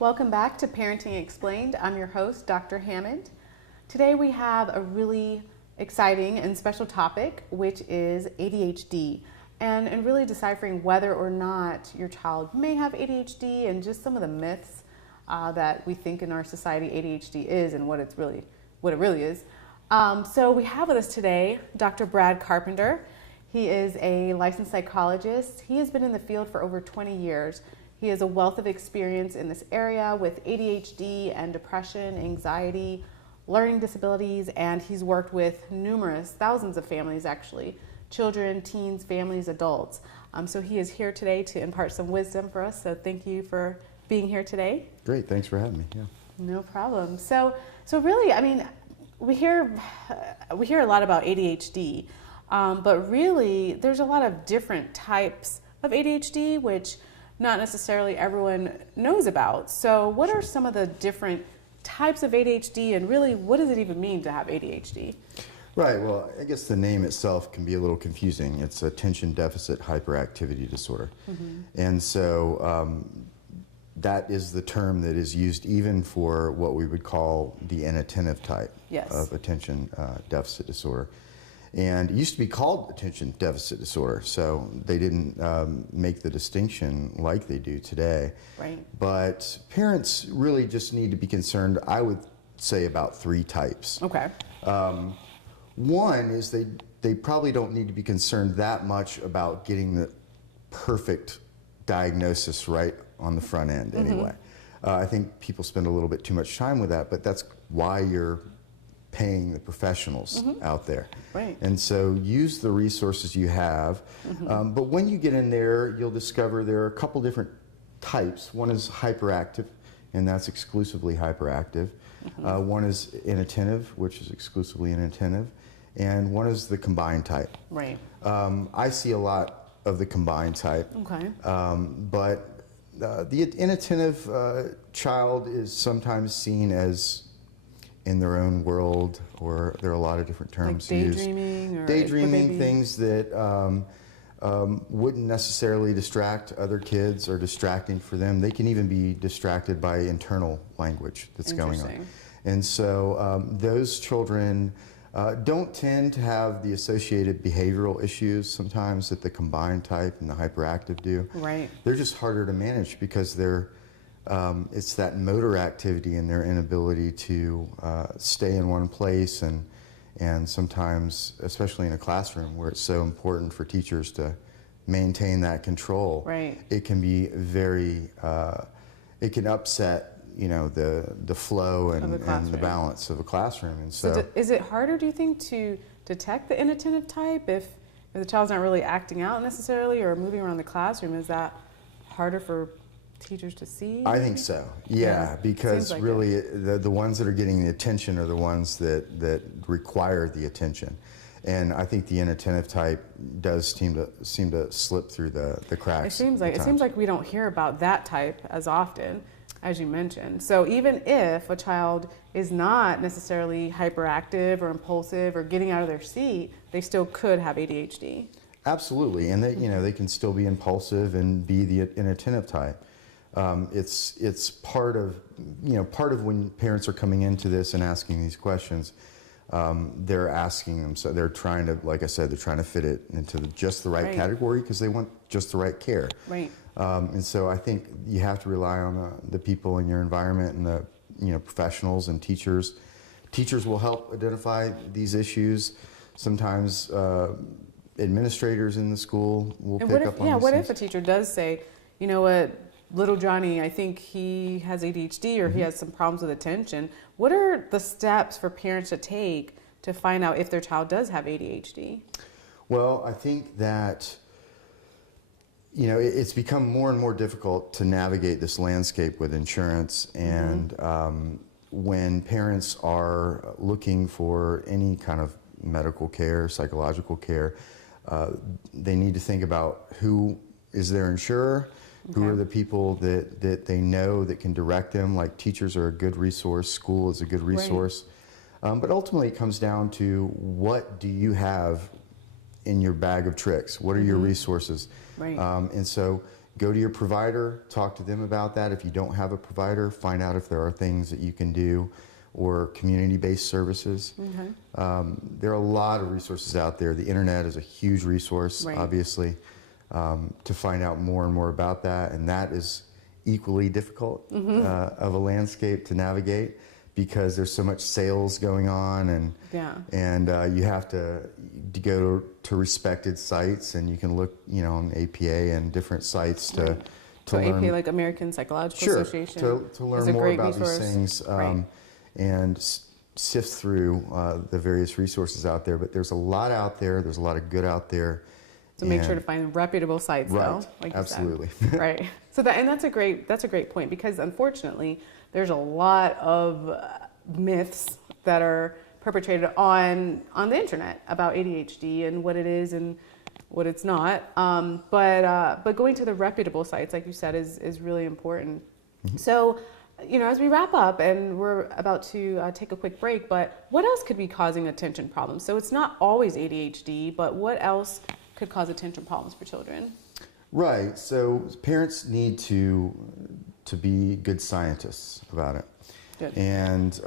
Welcome back to Parenting Explained. I'm your host, Dr. Hammond. Today we have a really exciting and special topic, which is ADHD, and really deciphering whether or not your child may have ADHD and just some of the myths that we think in our society ADHD is and what it really is. So we have with us today Dr. Brad Carpenter. He is a licensed psychologist. He has been in the field for over 20 years. He has a wealth of experience in this area with ADHD and depression, anxiety, learning disabilities, and he's worked with thousands of families actually, children, teens, families, adults. So he is here today to impart some wisdom for us. So thank you for being here today. Great, thanks for having me. Yeah. No problem. So really, I mean, we hear a lot about ADHD, but really there's a lot of different types of ADHD, which not necessarily everyone knows about. So what are some of the different types of ADHD, and really what does it even mean to have ADHD? Right, well, I guess the name itself can be a little confusing. It's attention deficit hyperactivity disorder. Mm-hmm. And so that is the term that is used even for what we would call the inattentive type of attention deficit disorder. And it used to be called attention deficit disorder, so they didn't make the distinction like they do today. Right. But parents really just need to be concerned, I would say, about three types. Okay. One is they probably don't need to be concerned that much about getting the perfect diagnosis right on the front end anyway. I think people spend a little bit too much time with that, but that's why you're paying the professionals out there. Right. And so use the resources you have. But when you get in there, you'll discover there are a couple different types. One is hyperactive, and that's exclusively hyperactive. One is inattentive, which is exclusively inattentive. And one is the combined type. Right. I see a lot of the combined type. Okay. But the inattentive child is sometimes seen as in their own world, or there are a lot of different terms like used. Daydreaming, or daydreaming, things that wouldn't necessarily distract other kids or distracting for them. They can even be distracted by internal language that's going on. And so those children don't tend to have the associated behavioral issues sometimes that the combined type and the hyperactive do. Right. They're just harder to manage because it's that motor activity and their inability to stay in one place, and sometimes, especially in a classroom where it's so important for teachers to maintain that control, right, it can be very, it can upset the flow and the balance of a classroom. And so is it harder, do you think, to detect the inattentive type if the child's not really acting out necessarily or moving around the classroom? Is that harder for teachers to see? I think so, yeah, because like really the ones that are getting the attention are the ones that require the attention. And I think the inattentive type does seem to slip through the cracks. It seems like we don't hear about that type as often, as you mentioned. So even if a child is not necessarily hyperactive or impulsive or getting out of their seat, they still could have ADHD. Absolutely, and they can still be impulsive and be the inattentive type. It's part of when parents are coming into this and asking these questions, they're asking them, so they're trying to, like I said, they're trying to fit it into just the right category because they want just the right care. Right. And so I think you have to rely on the people in your environment and the professionals and teachers. Teachers will help identify these issues. Sometimes administrators in the school will pick up on these what things. if a teacher does say, you know what, little Johnny, I think he has ADHD or he has some problems with attention. What are the steps for parents to take to find out if their child does have ADHD? Well, I think that it's become more and more difficult to navigate this landscape with insurance, and when parents are looking for any kind of medical care, psychological care, they need to think about who is their insurer. Who are the people that they know that can direct them? Like teachers are a good resource, school is a good resource. Right. But ultimately it comes down to what do you have in your bag of tricks? What are your resources? Right. And so go to your provider, talk to them about that. If you don't have a provider, find out if there are things that you can do, or community-based services. There are a lot of resources out there. The internet is a huge resource, obviously, to find out more and more about that, and that is equally difficult of a landscape to navigate, because there's so much sales going on, and you have to go to respected sites, and you can look, on APA and different sites to learn. APA, like American Psychological Association, to learn more about these things, and sift through the various resources out there. But there's a lot out there. There's a lot of good out there. So make sure to find reputable sites, though. Like absolutely. You said. Right. So that's a great point, because unfortunately there's a lot of myths that are perpetrated on the internet about ADHD and what it is and what it's not. But going to the reputable sites, like you said, is really important. So, as we wrap up, and we're about to take a quick break, but what else could be causing attention problems? So it's not always ADHD, but what else could cause attention problems for children? Right. So parents need to be good scientists about it. Good. And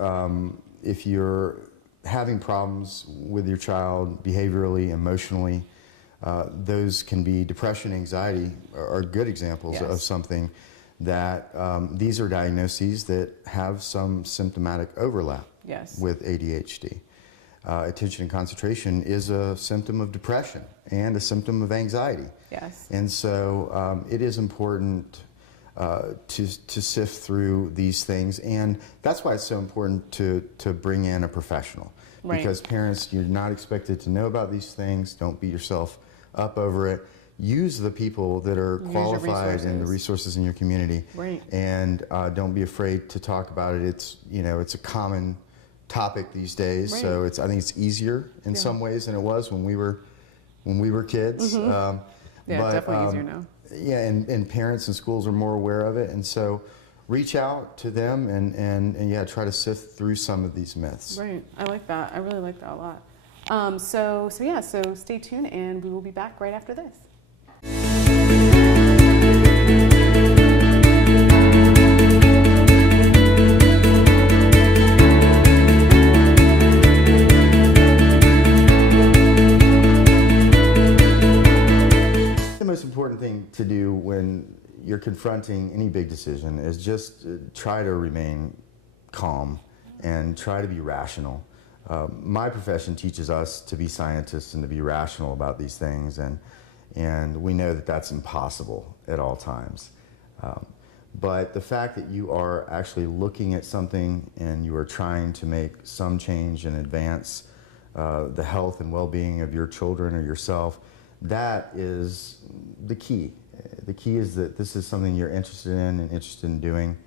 if you're having problems with your child behaviorally, emotionally, those can be depression, anxiety are good examples of something that these are diagnoses that have some symptomatic overlap with ADHD. Attention and concentration is a symptom of depression and a symptom of anxiety. Yes. And so it is important to sift through these things, and that's why it's so important to bring in a professional. Because parents, you're not expected to know about these things. Don't beat yourself up over it. Use the people that are qualified and the resources in your community, and don't be afraid to talk about it. It's a common topic these days, so I think it's easier in some ways than it was when we were kids. Definitely easier now. Yeah, and parents and schools are more aware of it, and so reach out to them and try to sift through some of these myths. Right, I like that. I really like that a lot. So stay tuned, and we will be back right after this. The most important thing to do when you're confronting any big decision is just try to remain calm and try to be rational. My profession teaches us to be scientists and to be rational about these things, and we know that that's impossible at all times. But the fact that you are actually looking at something and you are trying to make some change and advance the health and well-being of your children or yourself, that is the key. The key is that this is something you're interested in and interested in doing,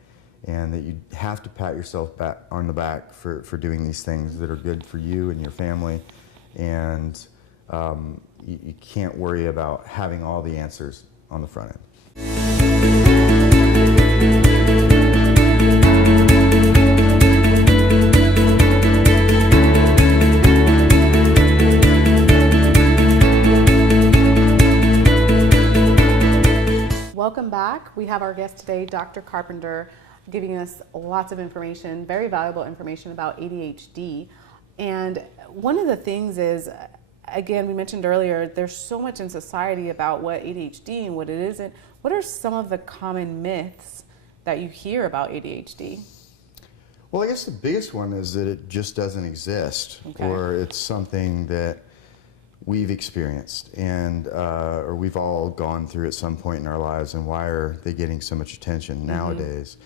and that you have to pat yourself back on the back for doing these things that are good for you and your family, and you can't worry about having all the answers on the front end. Welcome back. We have our guest today, Dr. Carpenter, giving us lots of information, very valuable information about ADHD. And one of the things is, again, we mentioned earlier, there's so much in society about what ADHD and what it isn't. What are some of the common myths that you hear about ADHD? Well, I guess the biggest one is that it just doesn't exist, or it's something that we've experienced and or we've all gone through at some point in our lives, and why are they getting so much attention nowadays?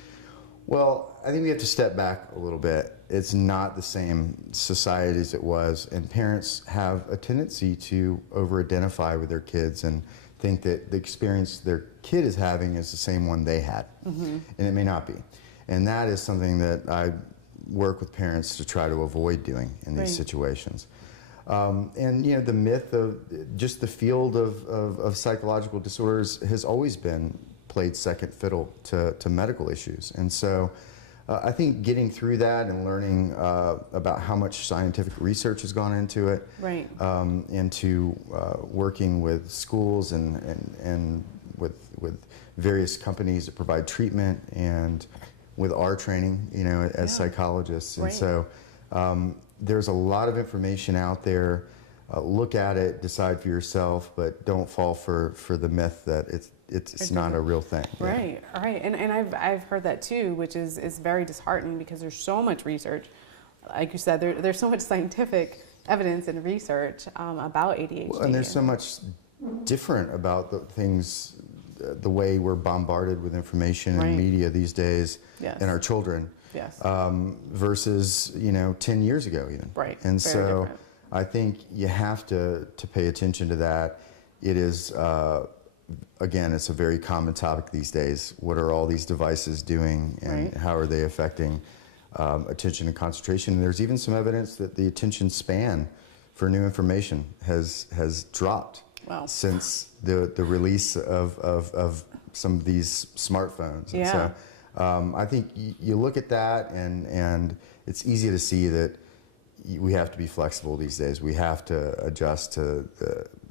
Well, I think we have to step back a little bit. It's not the same society as it was, and parents have a tendency to over-identify with their kids and think that the experience their kid is having is the same one they had, and it may not be. And that is something that I work with parents to try to avoid doing in these situations. And the myth of just the field of psychological disorders has always been played second fiddle to medical issues. And so I think getting through that and learning about how much scientific research has gone into it, into working with schools and with various companies that provide treatment, and with our training, as psychologists. And so there's a lot of information out there. Look at it, decide for yourself, but don't fall for the myth that it's not a real thing. Right, right. And I've heard that too, which is very disheartening, because there's so much research. Like you said, there's so much scientific evidence and research about ADHD. Well, and there's so much different about the things, the way we're bombarded with information and media these days, and our children, versus 10 years ago even. Right. And Very so different. I think you have to pay attention to that. It is again, it's a very common topic these days. What are all these devices doing, and how are they affecting attention and concentration? And there's even some evidence that the attention span for new information has dropped since the release of some of these smartphones. And so I think you look at that, and it's easy to see that we have to be flexible these days. We have to adjust to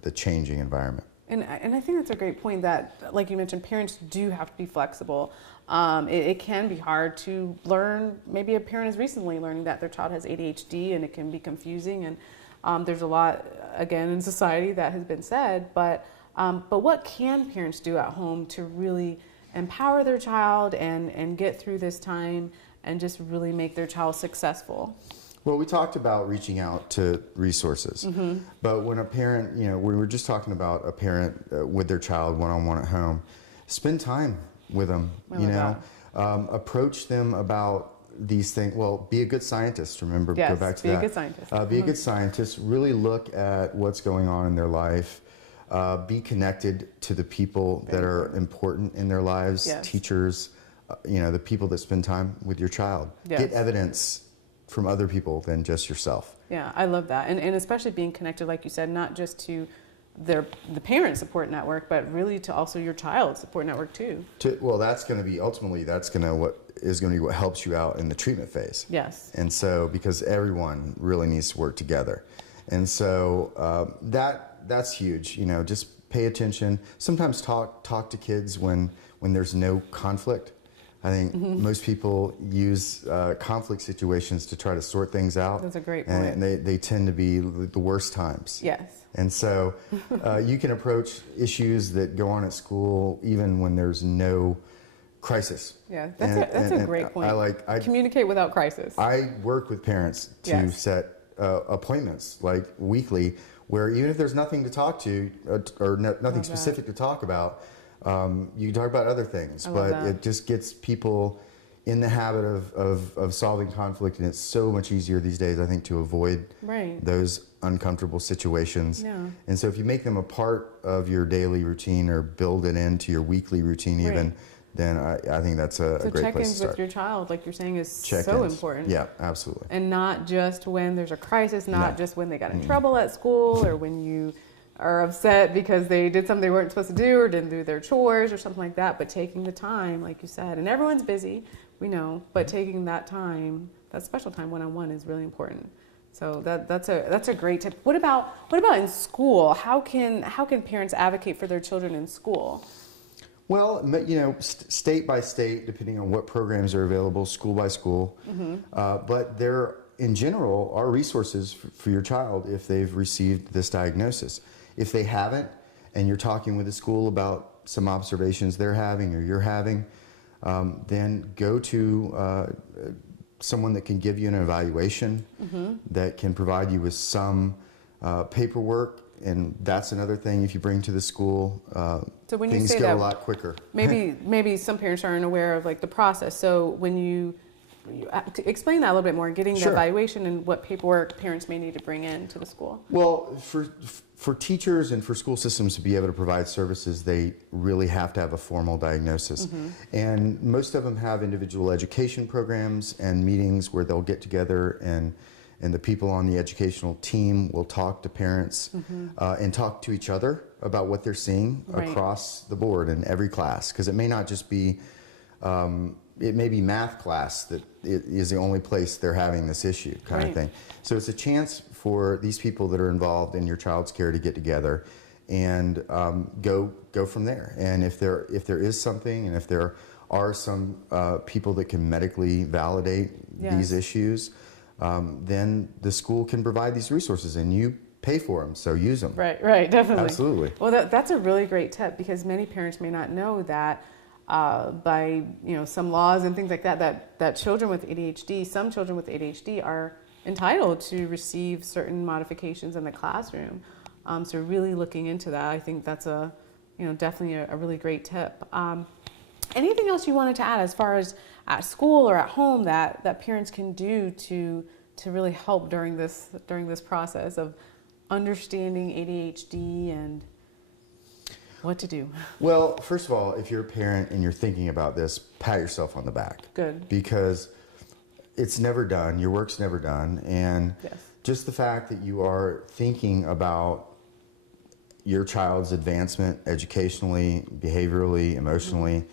the changing environment. And I think that's a great point, that, like you mentioned, parents do have to be flexible. It can be hard to learn. Maybe a parent is recently learning that their child has ADHD, and it can be confusing. And there's a lot, again, in society that has been said. But what can parents do at home to really empower their child and get through this time and just really make their child successful? Well, we talked about reaching out to resources, but when a parent, we were just talking about a parent with their child one-on-one at home, spend time with them, approach them about these things. Well, be a good scientist, remember, go back to that. Be a good scientist. Be a good scientist, really look at what's going on in their life, be connected to the people that are important in their lives, teachers, the people that spend time with your child. Get evidence from other people than just yourself. Yeah, I love that. And especially being connected, like you said, not just to the parent support network, but really to also your child's support network too. Well, that's going to be, ultimately, that's going to be what helps you out in the treatment phase. Yes. And so, because everyone really needs to work together. And so that's huge. Just pay attention. Sometimes talk to kids when there's no conflict. I think most people use conflict situations to try to sort things out. That's a great point. And they tend to be the worst times. Yes. And so you can approach issues that go on at school even when there's no crisis. Yeah, that's a great point. I communicate without crisis. I work with parents to set appointments, like weekly, where even if there's nothing to talk to or nothing specific to talk about, you can talk about other things, but it just gets people in the habit of solving conflict, and it's so much easier these days, I think, to avoid those uncomfortable situations. Yeah. And so if you make them a part of your daily routine, or build it into your weekly routine even, then I think that's a great place to start. Check-ins with your child, like you're saying, is so important. Yeah, absolutely. And not just when there's a crisis, not just when they got in trouble at school, or when you are upset because they did something they weren't supposed to do, or didn't do their chores or something like that, but taking the time, like you said, and everyone's busy, we know, but taking that time, that special time one-on-one, is really important. So that's a great tip. What about in school? How can parents advocate for their children in school? Well, state by state, depending on what programs are available, school by school, but there, in general, are resources for your child if they've received this diagnosis. If they haven't, and you're talking with the school about some observations they're having or you're having, then go to someone that can give you an evaluation, that can provide you with some paperwork, and that's another thing. If you bring to the school, so when things you say go that, a lot quicker. maybe some parents aren't aware of the process. So when you explain that a little bit more, getting the evaluation and what paperwork parents may need to bring in to the school. Well, for teachers and for school systems to be able to provide services, they really have to have a formal diagnosis. And most of them have individual education programs and meetings where they'll get together, and the people on the educational team will talk to parents and talk to each other about what they're seeing across the board in every class. Because it may not just be it may be math class that is the only place they're having this issue, kind of thing. So it's a chance for these people that are involved in your child's care to get together and go from there. And if there is something, and if there are some people that can medically validate these issues, then the school can provide these resources, and you pay for them, so use them. Right, definitely. Absolutely. Well, that's a really great tip, because many parents may not know that by some laws and things like that children with ADHD, some children with ADHD are entitled to receive certain modifications in the classroom. So really looking into that, I think that's definitely a really great tip. Anything else you wanted to add as far as at school or at home that parents can do to really help during this process of understanding ADHD and what to do? Well, first of all, if you're a parent and you're thinking about this, pat yourself on the back. Good. Because it's never done. Your work's never done. And just the fact that you are thinking about your child's advancement educationally, behaviorally, emotionally,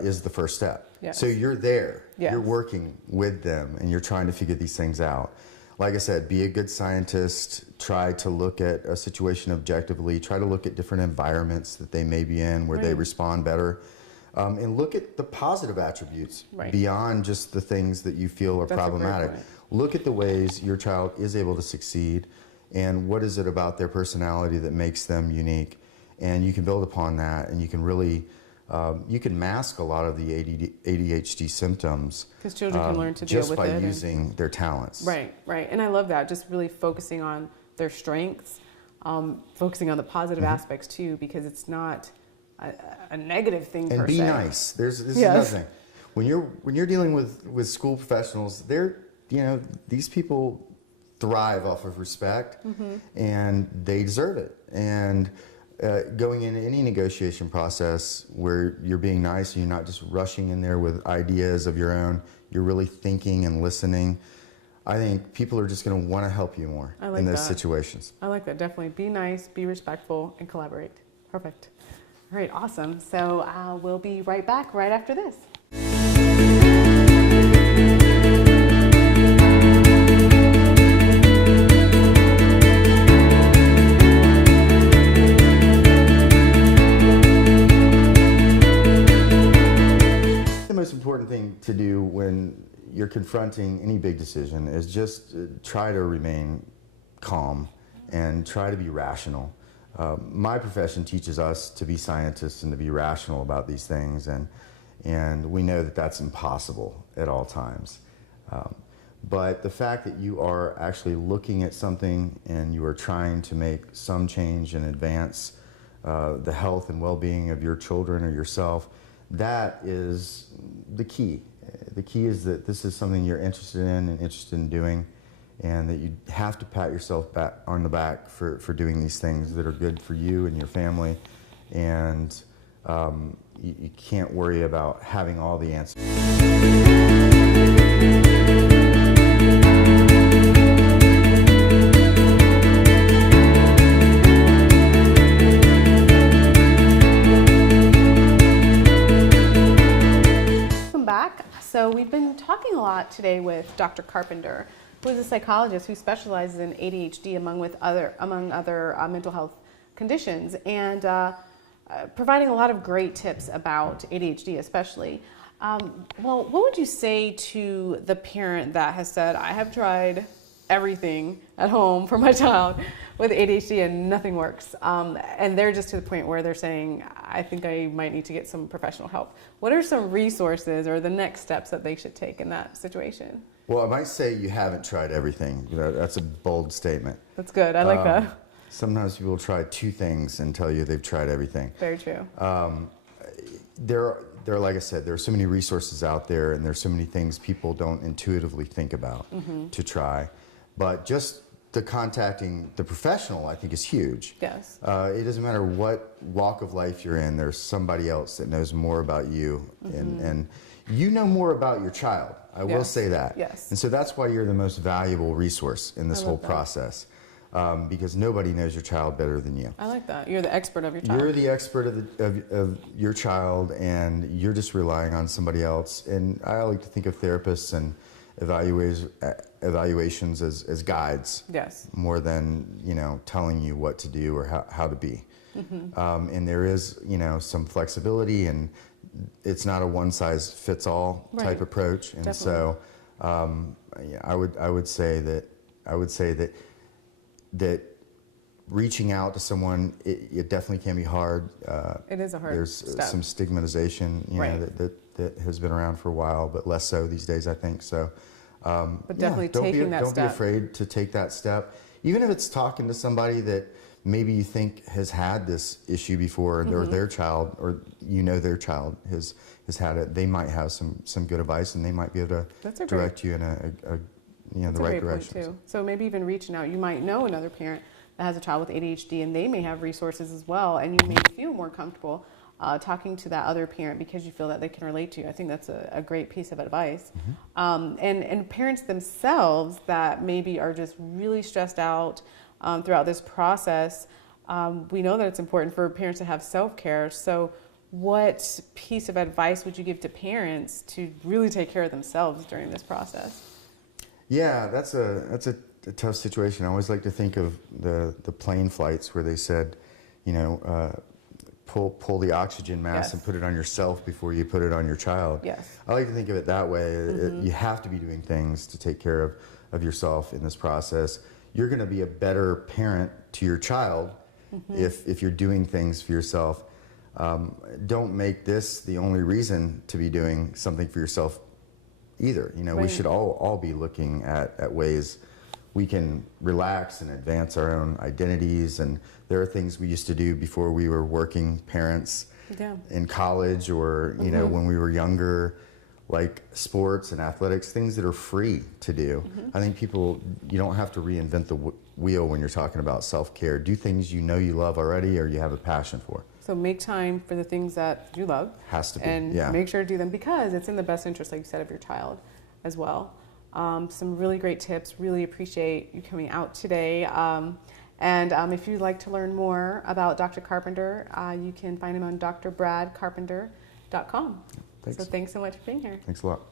is the first step. Yes. So you're there. Yes. You're working with them, and you're trying to figure these things out. Like I said, be a good scientist. Try to look at a situation objectively. Try to look at different environments that they may be in where they respond better. And look at the positive attributes beyond just the things that you feel are problematic. Look at the ways your child is able to succeed, and what is it about their personality that makes them unique. And you can build upon that, and you can really you can mask a lot of the ADHD symptoms, because children can learn to deal with it just by using their talents. Right. And I love that, just really focusing on their strengths, focusing on the positive aspects too, because it's not a negative thing per se. And be nice. This is nothing. When you're dealing with school professionals, these people thrive off of respect, and they deserve it. And going into any negotiation process where you're being nice and you're not just rushing in there with ideas of your own, you're really thinking and listening, I think people are just going to want to help you more in those situations. I like that, definitely. Be nice, be respectful, and collaborate. Perfect. All right, awesome. So we'll be right back right after this. Important thing to do when you're confronting any big decision is just try to remain calm and try to be rational. My profession teaches us to be scientists and to be rational about these things, and we know that that's impossible at all times. But the fact that you are actually looking at something and you are trying to make some change and advance the health and well-being of your children or yourself, that is the key. The key is that this is something you're interested in and interested in doing, and that you have to pat yourself on the back for doing these things that are good for you and your family, and you can't worry about having all the answers. So we've been talking a lot today with Dr. Carpenter, who is a psychologist who specializes in ADHD among other mental health conditions, and providing a lot of great tips about ADHD especially. Well, what would you say to the parent that has said, I have tried everything at home for my child with ADHD and nothing works, and they're just to the point where they're saying, I think I might need to get some professional help? What are some resources or the next steps that they should take in that situation? Well, I might say you haven't tried everything. That's a bold statement. That's good. I like that. Sometimes people try two things and tell you they've tried everything. Very true. There, like I said, there are so many resources out there, and there's so many things people don't intuitively think about to try. But just the contacting the professional, I think, is huge. Yes. It doesn't matter what walk of life you're in, there's somebody else that knows more about you, and you know more about your child. I will say that. Yes. And so that's why you're the most valuable resource in this whole process, because nobody knows your child better than you. I like that. You're the expert of your child. You're the expert of your child, and you're just relying on somebody else. And I like to think of therapists and evaluations as guides, yes, more than telling you what to do or how to be. And there is, some flexibility, and it's not a one-size-fits-all type approach. And so I would say that reaching out to someone, it definitely can be hard. It is a hard There's step. some stigmatization, that has been around for a while, but less so these days, I think. So, but definitely taking that step. Don't be afraid to take that step, even if it's talking to somebody that maybe you think has had this issue before, or their child, or their child has had it. They might have some good advice, and they might be able to direct you in the right direction. Too. So maybe even reaching out, you might know another parent that has a child with ADHD, and they may have resources as well, and you may feel more comfortable talking to that other parent because you feel that they can relate to you. I think that's a great piece of advice. And parents themselves that maybe are just really stressed out throughout this process, we know that it's important for parents to have self-care. So what piece of advice would you give to parents to really take care of themselves during this process? Yeah, that's a tough situation. I always like to think of the plane flights where they said, pull the oxygen mask and put it on yourself before you put it on your child. Yes. I like to think of it that way. You have to be doing things to take care of yourself in this process. You're going to be a better parent to your child if you're doing things for yourself. Don't make this the only reason to be doing something for yourself either. We should all be looking at ways we can relax and advance our own identities. And there are things we used to do before we were working parents in college, or when we were younger, like sports and athletics, things that are free to do. I think you don't have to reinvent the wheel when you're talking about self-care. Do things you love already, or you have a passion for. So make time for the things that you love. Has to be. And make sure to do them because it's in the best interest, like you said, of your child as well. Some really great tips. Really appreciate you coming out today. And if you'd like to learn more about Dr. Carpenter, you can find him on drbradcarpenter.com. Thanks. So thanks so much for being here. Thanks a lot.